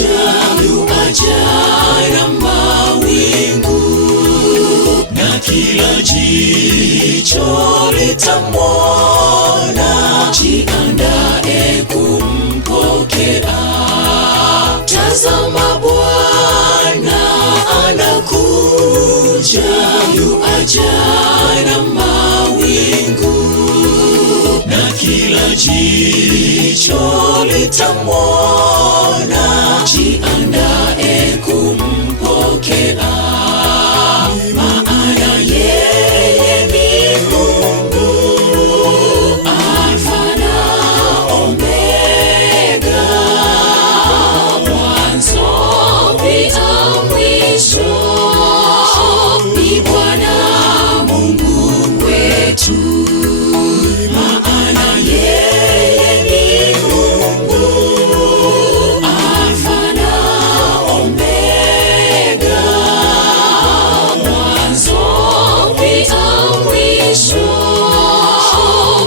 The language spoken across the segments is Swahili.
yuaja na mawingu, na kila jicho litamwona. Jiandae kumpokea, tazama Bwana anakuja, yuaja na mawingu, na kila jicho litamwona. Jiandae kumpokea, maana yeye ni Mungu, Alfa na Omega, mwanzo pia mwisho. Ni Bwana Mungu wetu, maana yeye ni Mungu, Alfa na Omega, mwanzo pia mwisho.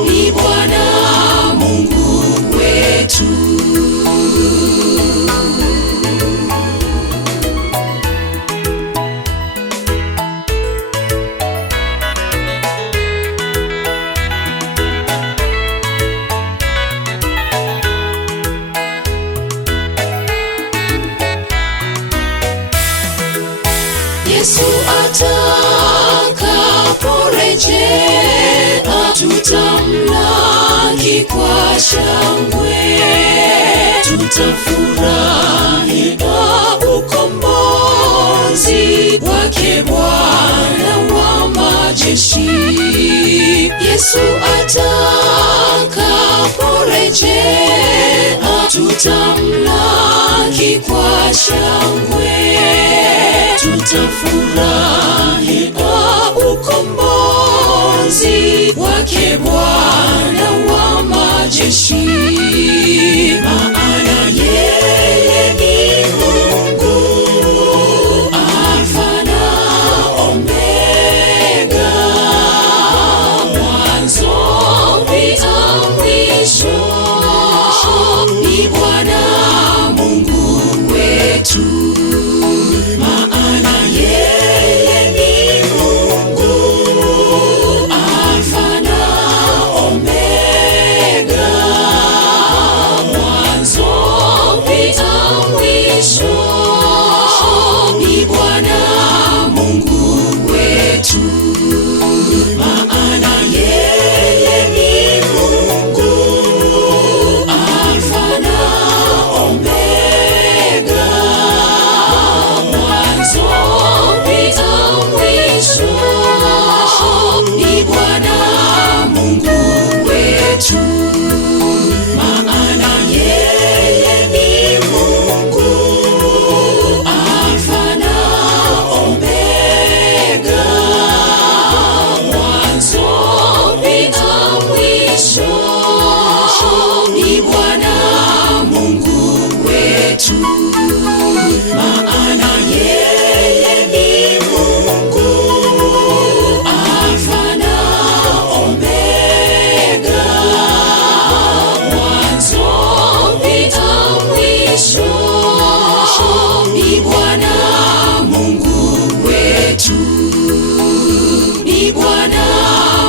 Ni Bwana Mungu wetu. Yesu atakaporejea, tutamlaki kwa shangwe, tutafurahia ukombozi wake Bwana wa majeshi. Yesu atakaporejea, tutamlaki kwa shangwe, tutafurahia ukombozi wake Bwana wa majeshi. Maana yeye ni Mungu, Alfa na Omega, mwanzo pia mwisho. Ni Bwana Mungu wetu, maana yeye ni Mungu, Alfa na Omega, mwanzo pia mwisho. Ni Bwana Mungu wetu, maana yeye ni Mungu, Alfa na Omega, mwanzo pia mwisho. Ni Bwana Mungu wetu, maana yeye ni Mungu, Alfa na Omega, mwanzo pia mwisho. Ni Bwana Mungu wetu, maana yeye ni Mungu, Alfa na Omega, mwanzo pia mwisho. Ni Bwana Mungu wetu, ni Bwana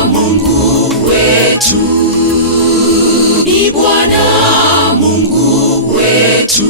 Mungu wetu, ni Bwana Mungu wetu.